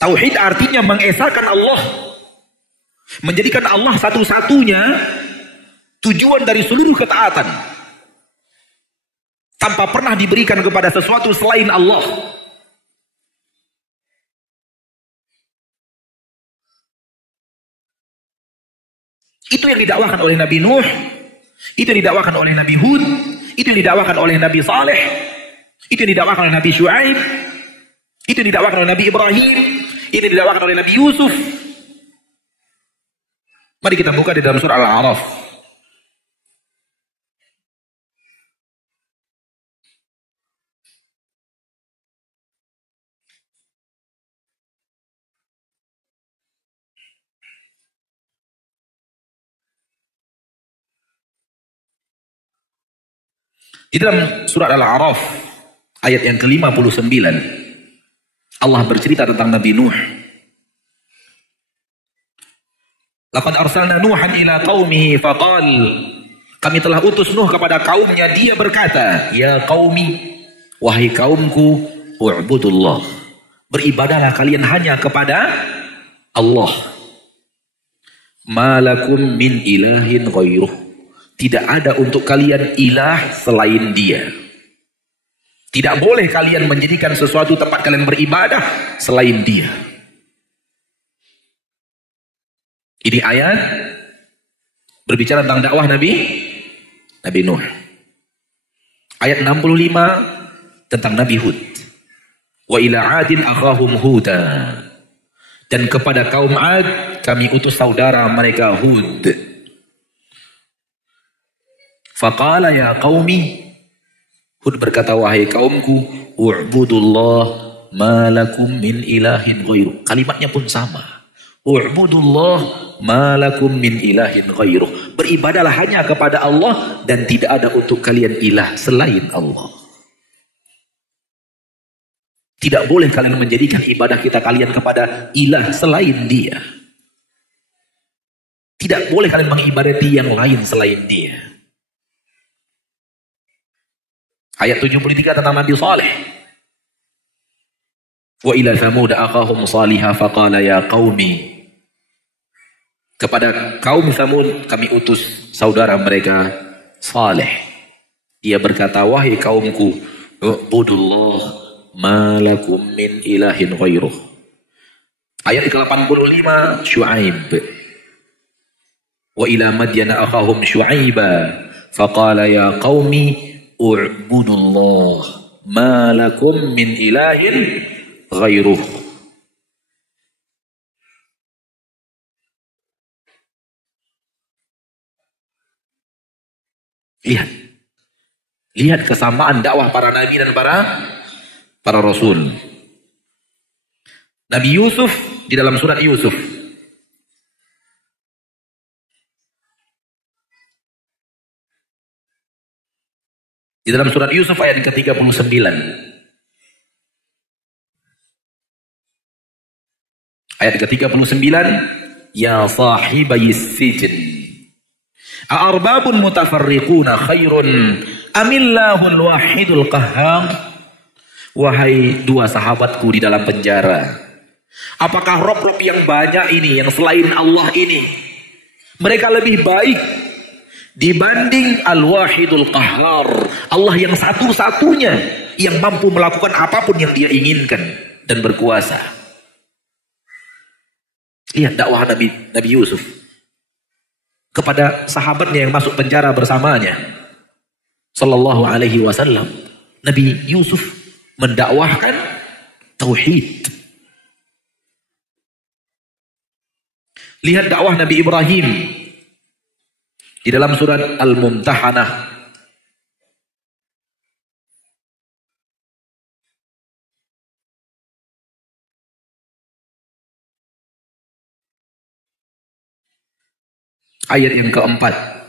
Tauhid artinya mengesahkan Allah, menjadikan Allah satu-satunya tujuan dari seluruh ketaatan, tanpa pernah diberikan kepada sesuatu selain Allah. Itu yang didakwakan oleh Nabi Nuh, itu yang didakwakan oleh Nabi Hud, itu yang didakwakan oleh Nabi Saleh, itu yang didakwakan oleh Nabi Syuaib, itu yang didakwakan oleh Nabi Ibrahim, itu yang didakwakan oleh Nabi Yusuf. Mari kita buka di dalam surah Al-A'raf. Di dalam surat Al-A'raf ayat yang ke-59 Allah bercerita tentang Nabi Nuh. Laqad arsalna Nuhan ila qaumihi faqal, kami telah utus Nuh kepada kaumnya, dia berkata, ya qaumi, wahai kaumku, u'budullah, beribadahlah kalian hanya kepada Allah. Ma lakum min ilahin ghairuh, tidak ada untuk kalian ilah selain dia. Tidak boleh kalian menjadikan sesuatu tempat kalian beribadah selain dia. Ini ayat berbicara tentang dakwah Nabi Nuh. Ayat 65 tentang Nabi Hud. Wa ila adin akhahum huda, dan kepada kaum Ad kami utus saudara mereka Hud. Faqala ya qaumi, Hud berkata, wahai kaumku, u'budullah ma lakum min ilahin ghairuh. Kalimatnya pun sama. U'budullah ma lakum min ilahin ghairuh. Beribadalah hanya kepada Allah dan tidak ada untuk kalian ilah selain Allah. Tidak boleh kalian menjadikan ibadah kita kalian kepada ilah selain dia. Tidak boleh kalian mengibadati yang lain selain dia. Ayat 73 tentang Nabi Saleh. Wa ila Thamud akhahum Salihah faqala ya qaumi, kepada kaum Thamud kami utus saudara mereka Saleh. Dia berkata, wahai kaumku, u'budullah ma lakum min ilahin ghairuh. Ayat ke-85 Syuaib. Wa ila Madyana akhahum Syuaiba faqala ya qaumi u'budullah ma lakum min ilahin ghairuh. Lihat kesamaan dakwah para nabi dan para rasul. Nabi Yusuf di dalam surat Yusuf, di dalam surat Yusuf ayat ke-39. Ayat ke-39, ya sahibayis sijn, a'arbabun mutafarriquna khairun amillahul wahidul qahhar. Wahai dua sahabatku di dalam penjara, apakah rob-rob yang banyak ini, yang selain Allah ini, mereka lebih baik dibanding al-wahidul qahhar, Allah yang satu-satunya yang mampu melakukan apapun yang dia inginkan dan berkuasa. Lihat dakwah Nabi Yusuf kepada sahabatnya yang masuk penjara bersamanya, sallallahu alaihi wasallam. Nabi Yusuf mendakwahkan tauhid. Lihat dakwah Nabi Ibrahim di dalam surat Al-Mumtahanah. Ayat yang keempat.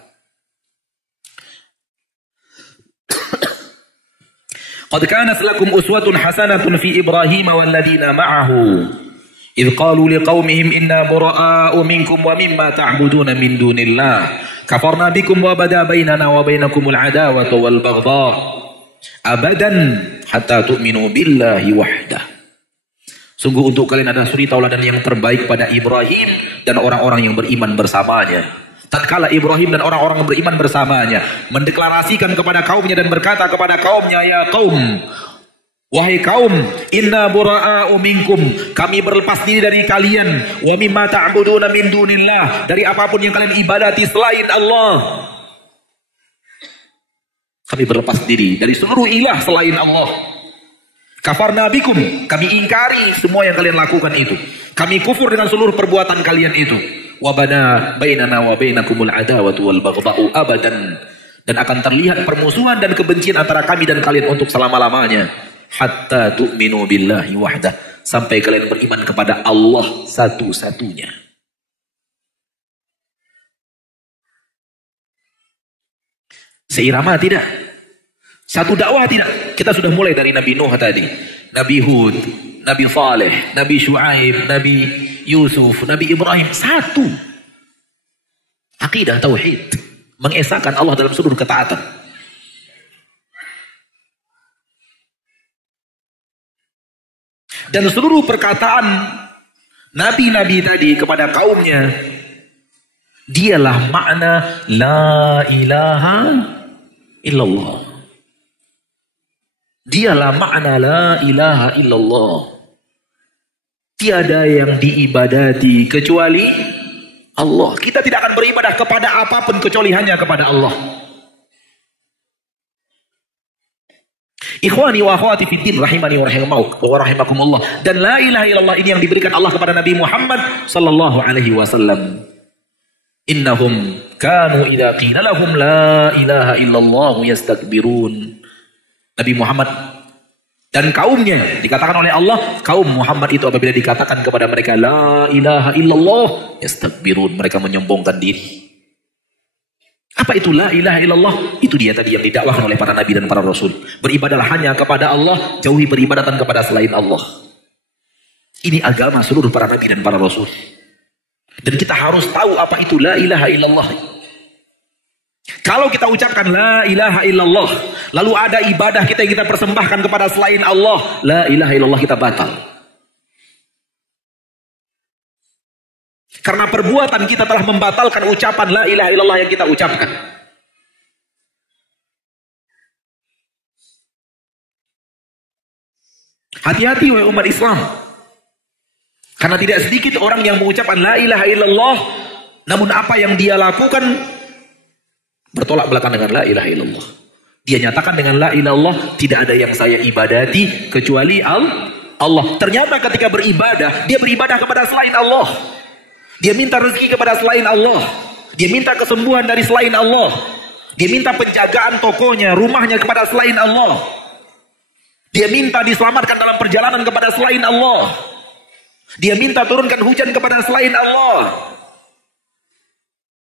Qad kanat lakum uswatun hasanatun fi Ibrahim walladzina ma'ahu idh qalu liqaumihim inna bura'a'u minkum wa mimma ta'buduna min dunillah kafarna bikum wa bada bainana wa bainakumul adawatu wal baghdha abadan hatta tu'minu billahi wahdah. Sungguh untuk kalian adalah suri tauladan yang terbaik pada Ibrahim dan orang-orang yang beriman bersamanya. Tatkala Ibrahim dan orang-orang yang beriman bersamanya mendeklarasikan kepada kaumnya dan berkata kepada kaumnya, ya kaum, wahai kaum, inna bura'a'u minkum, kami berlepas diri dari kalian, wa mimma ta'buduna min dunillah, dari apapun yang kalian ibadati selain Allah. Kami berlepas diri dari seluruh ilah selain Allah. Kafarna bikum, kami ingkari semua yang kalian lakukan itu. Kami kufur dengan seluruh perbuatan kalian itu. Wabana bainana wa bainakumul adawatu wal baghdha'u abadan, dan akan terlihat permusuhan dan kebencian antara kami dan kalian untuk selama-lamanya. Hatta tu'minu billahi wahdah, sampai kalian beriman kepada Allah satu-satunya. Seirama tidak? Satu dakwah tidak? Kita sudah mulai dari Nabi Nuh tadi, Nabi Hud, Nabi Saleh, Nabi Shu'aib, Nabi Yusuf, Nabi Ibrahim. Satu. Akidah tauhid, mengesahkan Allah dalam seluruh ketaatan. Dan seluruh perkataan Nabi-Nabi tadi kepada kaumnya, dialah makna la ilaha illallah. Dialah makna la ilaha illallah. Tiada yang diibadati kecuali Allah. Kita tidak akan beribadah kepada apapun kecuali hanya kepada Allah. Ikhwani wa akhwati fiddin rahimani wa rahimakumullah. Dan la ilaha illallah ini yang diberikan Allah kepada Nabi Muhammad sallallahu alaihi wasallam. Innahum kanu idza qila lahum la ilaha illallah yastakbirun. Nabi Muhammad dan kaumnya, dikatakan oleh Allah, kaum Muhammad itu apabila dikatakan kepada mereka la ilaha illallah yastakbirun, mereka menyombongkan diri. Apa itu la ilaha illallah? Itu dia tadi yang didakwahkan oleh para nabi dan para rasul. Beribadahlah hanya kepada Allah, jauhi peribadatan kepada selain Allah. Ini agama seluruh para nabi dan para rasul. Dan kita harus tahu apa itu la ilaha illallah. Kalau kita ucapkan la ilaha illallah, lalu ada ibadah kita yang kita persembahkan kepada selain Allah, la ilaha illallah kita batal. Karena perbuatan kita telah membatalkan ucapan la ilaha illallah yang kita ucapkan. Hati-hati wahai umat Islam. Karena tidak sedikit orang yang mengucapkan la ilaha illallah, namun apa yang dia lakukan bertolak belakang dengan la ilaha illallah. Dia nyatakan dengan la ilaha illallah, tidak ada yang saya ibadati kecuali Allah. Ternyata ketika beribadah, dia beribadah kepada selain Allah. Dia minta rezeki kepada selain Allah. Dia minta kesembuhan dari selain Allah. Dia minta penjagaan tokonya, rumahnya kepada selain Allah. Dia minta diselamatkan dalam perjalanan kepada selain Allah. Dia minta turunkan hujan kepada selain Allah.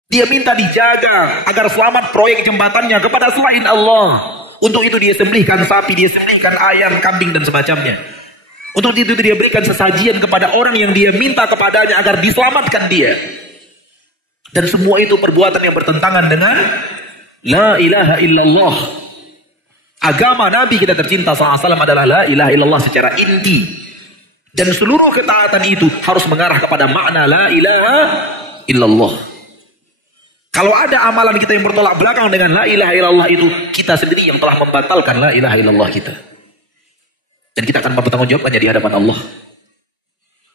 Dia minta dijaga agar selamat proyek jembatannya kepada selain Allah. Untuk itu dia sembelihkan sapi, dia sembelihkan ayam, kambing dan semacamnya. Untuk itu dia berikan sesajian kepada orang yang dia minta kepadanya agar diselamatkan dia. Dan semua itu perbuatan yang bertentangan dengan la ilaha illallah. Agama Nabi kita tercinta SAW adalah la ilaha illallah secara inti. Dan seluruh ketaatan itu harus mengarah kepada makna la ilaha illallah. Kalau ada amalan kita yang bertolak belakang dengan la ilaha illallah itu, kita sendiri yang telah membatalkan la ilaha illallah kita. Dan kita akan bertanggungjawabnya di hadapan Allah.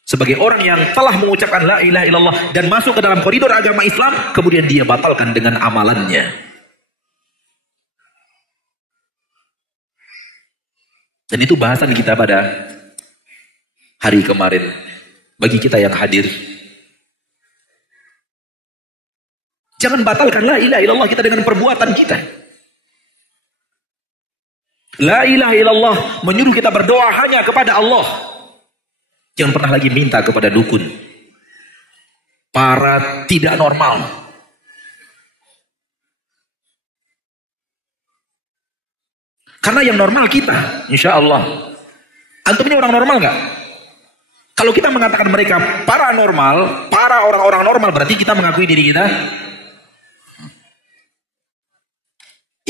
Sebagai orang yang telah mengucapkan la ilaha illallah dan masuk ke dalam koridor agama Islam, kemudian dia batalkan dengan amalannya. Dan itu bahasan kita pada hari kemarin. Bagi kita yang hadir, jangan batalkan la ilaha illallah kita dengan perbuatan kita. La ilaha illallah menyuruh kita berdoa hanya kepada Allah. Jangan pernah lagi minta kepada dukun, para tidak normal. Karena yang normal kita, insya Allah. Antum ini orang normal nggak? Kalau kita mengatakan mereka paranormal, para orang-orang normal, berarti kita mengakui diri kita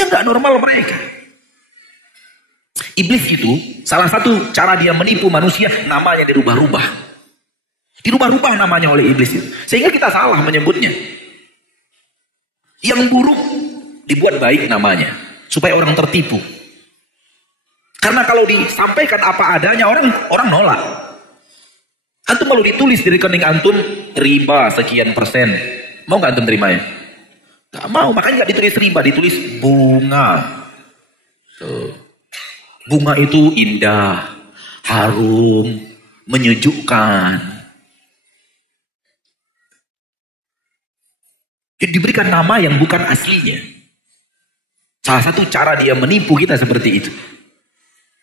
yang nggak normal mereka. Iblis itu salah satu cara dia menipu manusia, namanya dirubah-rubah. Dirubah-rubah namanya oleh iblis itu. Sehingga kita salah menyebutnya. Yang buruk dibuat baik namanya, supaya orang tertipu. Karena kalau disampaikan apa adanya, orang nolak. Antum kalau ditulis di rekening antum riba sekian persen, mau nggak antum terimanya? Gak mau, makanya nggak ditulis riba, ditulis bunga. Tuh. Bunga itu indah, harum, menyejukkan. Jadi diberikan nama yang bukan aslinya. Salah satu cara dia menipu kita seperti itu.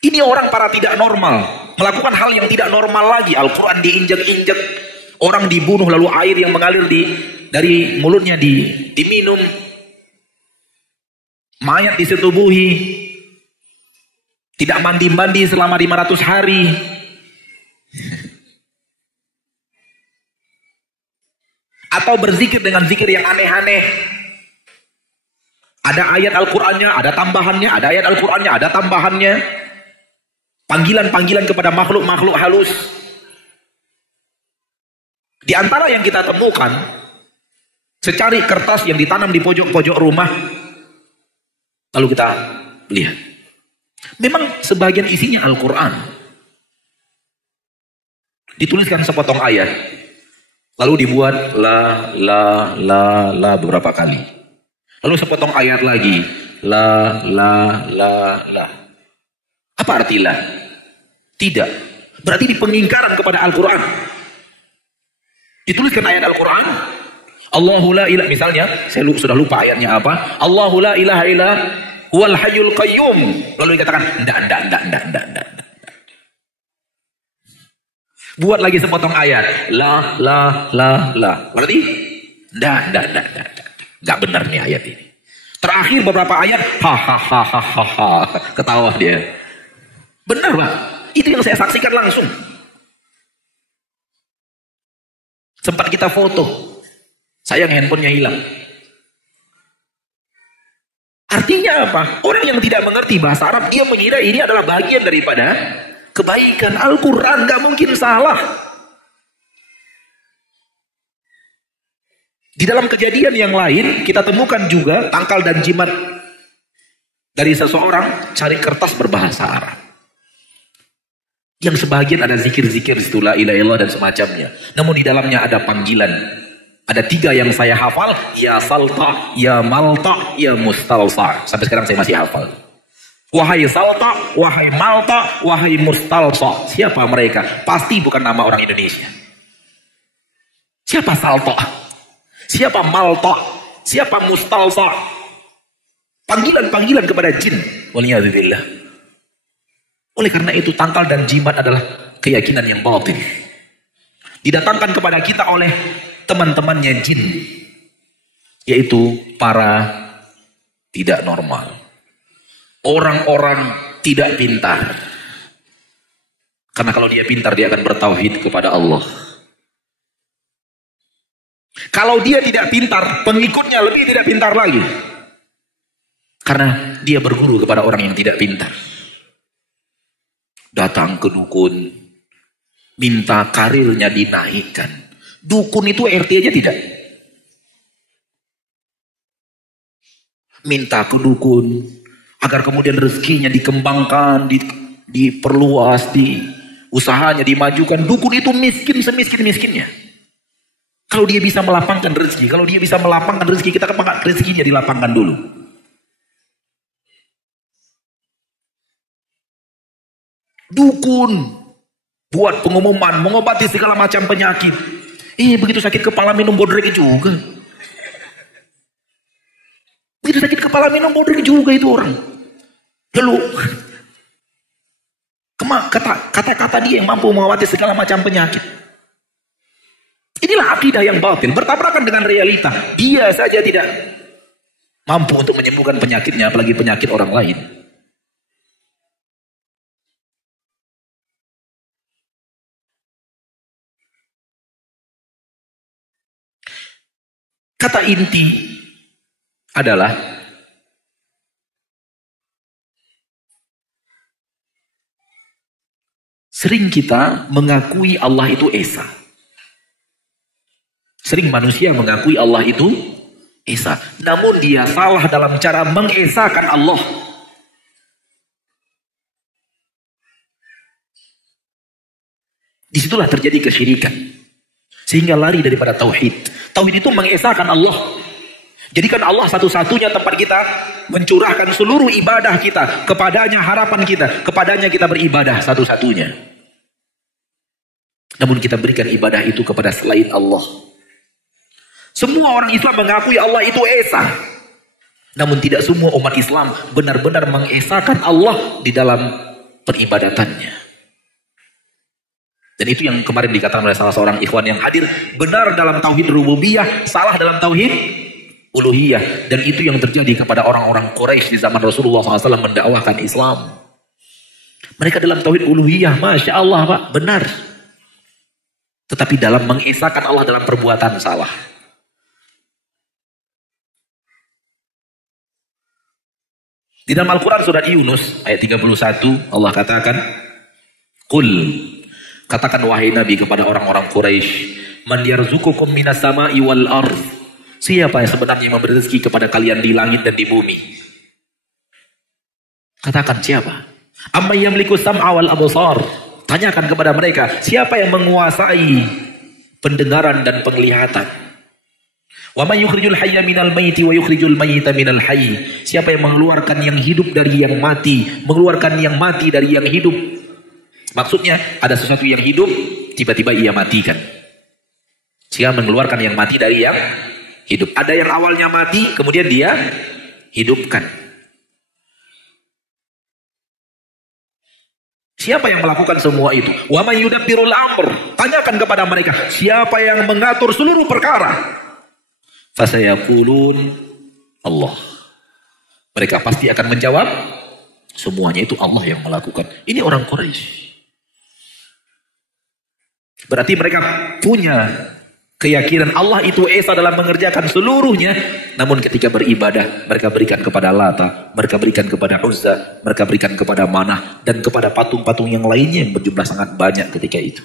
Ini orang para tidak normal, melakukan hal yang tidak normal lagi. Al-Quran diinjak-injak, orang dibunuh lalu air yang mengalir dari mulutnya diminum, mayat disetubuhi, tidak mandi-mandi selama 500 hari. Atau berzikir dengan zikir yang aneh-aneh. Ada ayat Al-Qur'annya, ada tambahannya, ada ayat Al-Qur'annya, ada tambahannya. Panggilan-panggilan kepada makhluk-makhluk halus. Di antara yang kita temukan, secari kertas yang ditanam di pojok-pojok rumah, lalu kita lihat. Memang sebagian isinya Al-Quran. Dituliskan sepotong ayat. Lalu dibuat la beberapa kali. Lalu sepotong ayat lagi. La. Apa arti la? Tidak. Berarti di pengingkaran kepada Al-Quran. Dituliskan ayat Al-Quran. Allahu la ilaha, misalnya, saya sudah lupa ayatnya apa. Allahu la ilaha illa huwal hayyul qayyum. Lalu dikatakan, enggak. Buat lagi sepotong ayat. La. Berarti? Enggak benar nih ayat ini. Terakhir beberapa ayat. Ha. Ketawa dia. Benar Pak. Itu yang saya saksikan langsung. Sempat kita foto. Sayang handphonenya hilang. Artinya apa? Orang yang tidak mengerti bahasa Arab, dia mengira ini adalah bagian daripada kebaikan. Al-Quran gak mungkin salah. Di dalam kejadian yang lain, kita temukan juga tangkal dan jimat dari seseorang cari kertas berbahasa Arab. Yang sebagian ada zikir-zikir, la ilaha illallah dan semacamnya. Namun di dalamnya ada panggilan. Ada 3 yang saya hafal. Ya Salta, Ya Malta, Ya Mustalsa. Sampai sekarang saya masih hafal. Wahai Salta, wahai Malta, wahai Mustalsa. Siapa mereka? Pasti bukan nama orang Indonesia. Siapa Salta? Siapa Malta? Siapa Mustalsa? Panggilan-panggilan kepada jin. Waliyadzubillah. Oleh karena itu tangkal dan jimat adalah keyakinan yang batil. Didatangkan kepada kita oleh teman-temannya jin. Yaitu para tidak normal. Orang-orang tidak pintar. Karena kalau dia pintar, dia akan bertauhid kepada Allah. Kalau dia tidak pintar, pengikutnya lebih tidak pintar lagi. Karena dia berguru kepada orang yang tidak pintar. Datang ke dukun, minta karirnya dinaikkan. Dukun itu RT aja tidak. Minta ke dukun, agar kemudian rezekinya dikembangkan, diperluas, usahanya dimajukan. Dukun itu miskin semiskin-miskinnya. Kalau dia bisa melapangkan rezeki, kita kembangkan rezekinya dilapangkan dulu. Dukun buat pengumuman, mengobati segala macam penyakit. Begitu sakit kepala minum bodrek juga. Begitu sakit kepala minum bodrek juga itu orang. Lalu kata-kata dia yang mampu mengobati segala macam penyakit. Inilah akidah yang batil, bertabrakan dengan realita. Dia saja tidak mampu untuk menyembuhkan penyakitnya, apalagi penyakit orang lain. Kata inti adalah Sering kita mengakui Allah itu Esa. Sering manusia mengakui Allah itu Esa. Namun dia salah dalam cara mengesakan Allah. Disitulah terjadi kesyirikan. Sehingga lari daripada tauhid. Tauhid itu mengesakan Allah. Jadikan Allah satu-satunya tempat kita mencurahkan seluruh ibadah kita. Kepadanya harapan kita. Kepadanya kita beribadah satu-satunya. Namun kita berikan ibadah itu kepada selain Allah. Semua orang Islam mengakui Allah itu Esa. Namun tidak semua umat Islam benar-benar mengesakan Allah di dalam peribadatannya. Dan itu yang kemarin dikatakan oleh salah seorang ikhwan yang hadir. Benar dalam tauhid rububiyah, salah dalam tauhid uluhiyah. Dan itu yang terjadi kepada orang-orang Quraisy di zaman Rasulullah SAW mendakwakan Islam. Mereka dalam tauhid uluhiyah, Masya Allah Pak, benar. Tetapi dalam mengesahkan Allah dalam perbuatan salah. Di dalam Al-Quran surat Yunus ayat 31 Allah katakan, Qul, katakan wahai Nabi kepada orang-orang Quraisy, man yarzuqukum minas sama'i wal ardh, siapa yang sebenarnya memberi rezeki kepada kalian di langit dan di bumi? Katakan siapa? Amma yamliku sam'a wal absar, tanyakan kepada mereka, siapa yang menguasai pendengaran dan penglihatan? Wa may yukhrijul hayya minal mayyiti wa yukhrijul mayyita minal hayy, siapa yang mengeluarkan yang hidup dari yang mati, mengeluarkan yang mati dari yang hidup? Maksudnya ada sesuatu yang hidup tiba-tiba ia matikan. Dia mengeluarkan yang mati dari yang hidup. Ada yang awalnya mati kemudian dia hidupkan. Siapa yang melakukan semua itu? Wa may yudabbirul amr, tanyakan kepada mereka, siapa yang mengatur seluruh perkara? Fasayaqulun Allah. Mereka pasti akan menjawab, semuanya itu Allah yang melakukan. Ini orang Quraisy. Berarti mereka punya keyakinan Allah itu Esa dalam mengerjakan seluruhnya. Namun ketika beribadah, mereka berikan kepada Lata, mereka berikan kepada Uzza, mereka berikan kepada Manah, dan kepada patung-patung yang lainnya yang berjumlah sangat banyak ketika itu.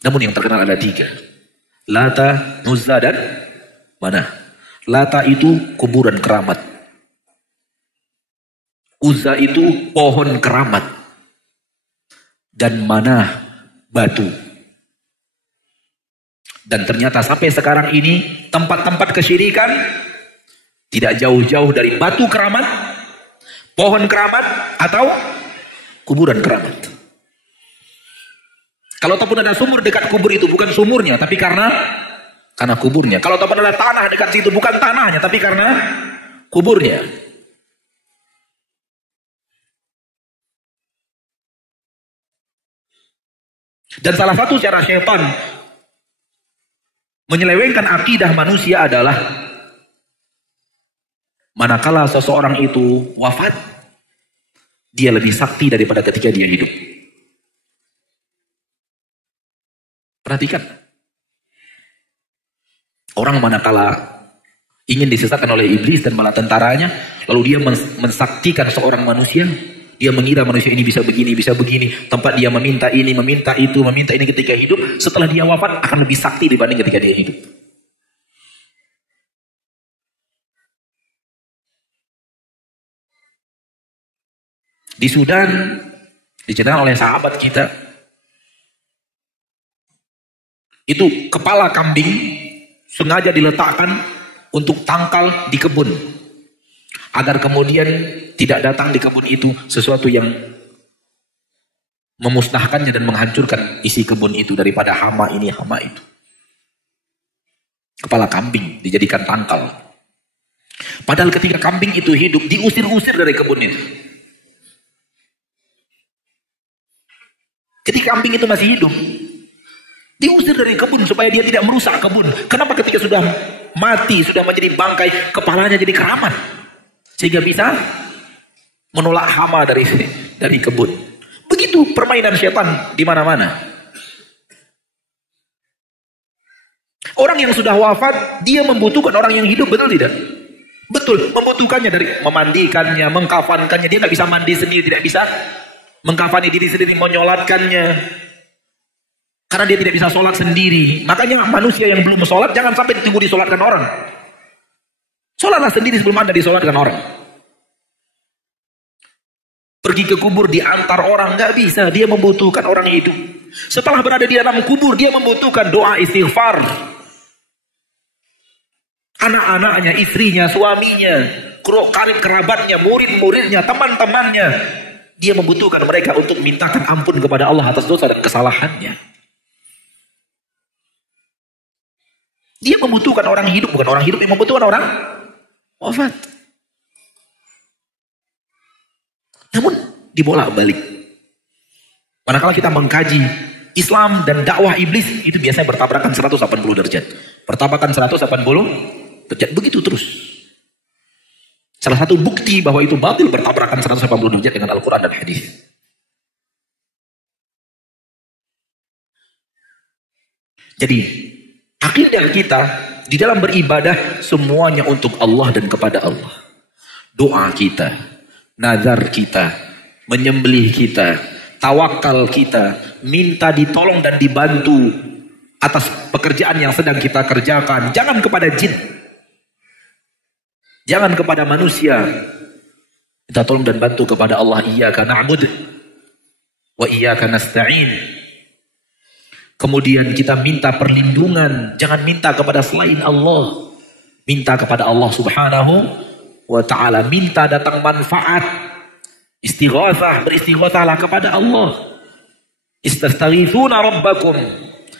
Namun yang terkenal ada 3. Lata, Uzza, dan Manah. Lata itu kuburan keramat. Uzza itu pohon keramat. Dan Manah batu. Dan ternyata sampai sekarang ini tempat-tempat kesyirikan tidak jauh-jauh dari batu keramat, pohon keramat, atau kuburan keramat. Kalau ataupun ada sumur dekat kubur itu bukan sumurnya, tapi karena kuburnya. Kalau ataupun ada tanah dekat situ bukan tanahnya, tapi karena kuburnya. Dan salah satu cara syaitan menyelewengkan akidah manusia adalah manakala seseorang itu wafat, dia lebih sakti daripada ketika dia hidup. Perhatikan. Orang manakala ingin disesatkan oleh iblis dan bala tentaranya, lalu dia mensaktikan seorang manusia, dia mengira manusia ini bisa begini, tempat dia meminta ini, meminta itu, meminta ini ketika hidup, setelah dia wafat akan lebih sakti dibanding ketika dia hidup. Di Sudan, diceritakan oleh sahabat kita, itu kepala kambing sengaja diletakkan untuk tangkal di kebun. Agar kemudian tidak datang di kebun itu sesuatu yang memusnahkannya dan menghancurkan isi kebun itu daripada hama ini, hama itu. Kepala kambing dijadikan tangkal. Padahal ketika kambing itu hidup, diusir-usir dari kebun itu. Ketika kambing itu masih hidup, diusir dari kebun supaya dia tidak merusak kebun. Kenapa ketika sudah mati, sudah menjadi bangkai, kepalanya jadi keramat, sehingga bisa menolak hama dari kebun. Begitu permainan syaitan di mana-mana. Orang yang sudah wafat, dia membutuhkan orang yang hidup, betul tidak? Betul, membutuhkannya dari memandikannya, mengkafankannya. Dia nggak bisa mandi sendiri, tidak bisa mengkafani diri sendiri, menyolatkannya. Karena dia tidak bisa sholat sendiri. Makanya manusia yang belum sholat jangan sampai ditunggu disolatkan orang. Sholatlah sendiri sebelum Anda disolatkan orang. Pergi ke kubur diantar orang, nggak bisa. Dia membutuhkan orang itu. Setelah berada di dalam kubur, dia membutuhkan doa istighfar. Anak-anaknya, istrinya, suaminya, karib kerabatnya, murid-muridnya, teman-temannya. Dia membutuhkan mereka untuk mintakan ampun kepada Allah atas dosa dan kesalahannya. Dia membutuhkan orang hidup, bukan orang hidup yang membutuhkan orang wafat. Namun dibolak-balik. Manakala kita mengkaji Islam dan dakwah iblis, itu biasanya bertabrakan 180 derajat. Bertabrakan 180 derajat, begitu terus. Salah satu bukti bahwa itu batil bertabrakan 180 derajat dengan Al-Quran dan hadis. Jadi akidah kita di dalam beribadah semuanya untuk Allah dan kepada Allah. Doa kita, nazar kita, menyembelih kita, tawakal kita, minta ditolong dan dibantu atas pekerjaan yang sedang kita kerjakan. Jangan kepada jin, jangan kepada manusia. Kita tolong dan bantu kepada Allah. Iyyaka na'budu wa iyyaka nasta'in. Kemudian kita minta perlindungan, jangan minta kepada selain Allah. Minta kepada Allah Subhanahu wa ta'ala, minta datang manfaat. Istighatsah, beristighatsahlah kepada Allah. Istastaghithuna rabbakum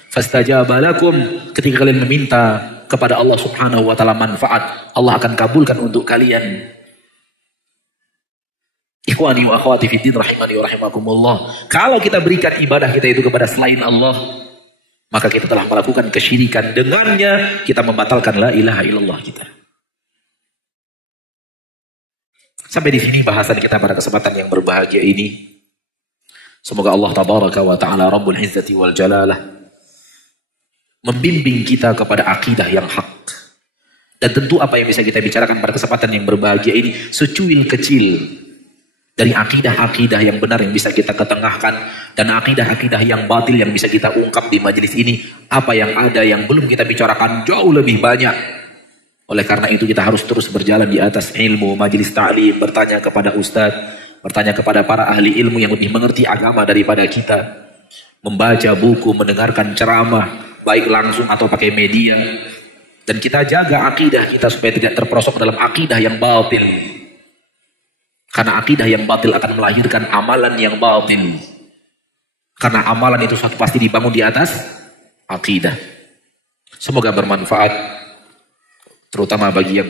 fastajaba lakum. Ketika kalian meminta kepada Allah Subhanahu wa ta'ala manfaat, Allah akan kabulkan untuk kalian. Ikhwani wa akhwati fiddin rahimani wa rahimakumullah. Kalau kita berikan ibadah kita itu kepada selain Allah, maka kita telah melakukan kesyirikan. Dengannya kita membatalkan la ilaha illallah kita. Sampai di sini bahasan kita pada kesempatan yang berbahagia ini. Semoga Allah tabaraka wa ta'ala Rabbul Izzati wal Jalalah membimbing kita kepada akidah yang hak. Dan tentu apa yang bisa kita bicarakan pada kesempatan yang berbahagia ini secuil kecil dari akidah-akidah yang benar yang bisa kita ketengahkan, dan akidah-akidah yang batil yang bisa kita ungkap di majelis ini. Apa yang ada yang belum kita bicarakan jauh lebih banyak. Oleh karena itu kita harus terus berjalan di atas ilmu, majelis ta'lim, bertanya kepada ustadz, bertanya kepada para ahli ilmu yang lebih mengerti agama daripada kita, membaca buku, mendengarkan ceramah, baik langsung atau pakai media, dan kita jaga akidah kita supaya tidak terperosok dalam akidah yang batil. Karena akidah yang batil akan melahirkan amalan yang batil. Karena amalan itu suatu pasti dibangun di atas akidah. Semoga bermanfaat, terutama bagi yang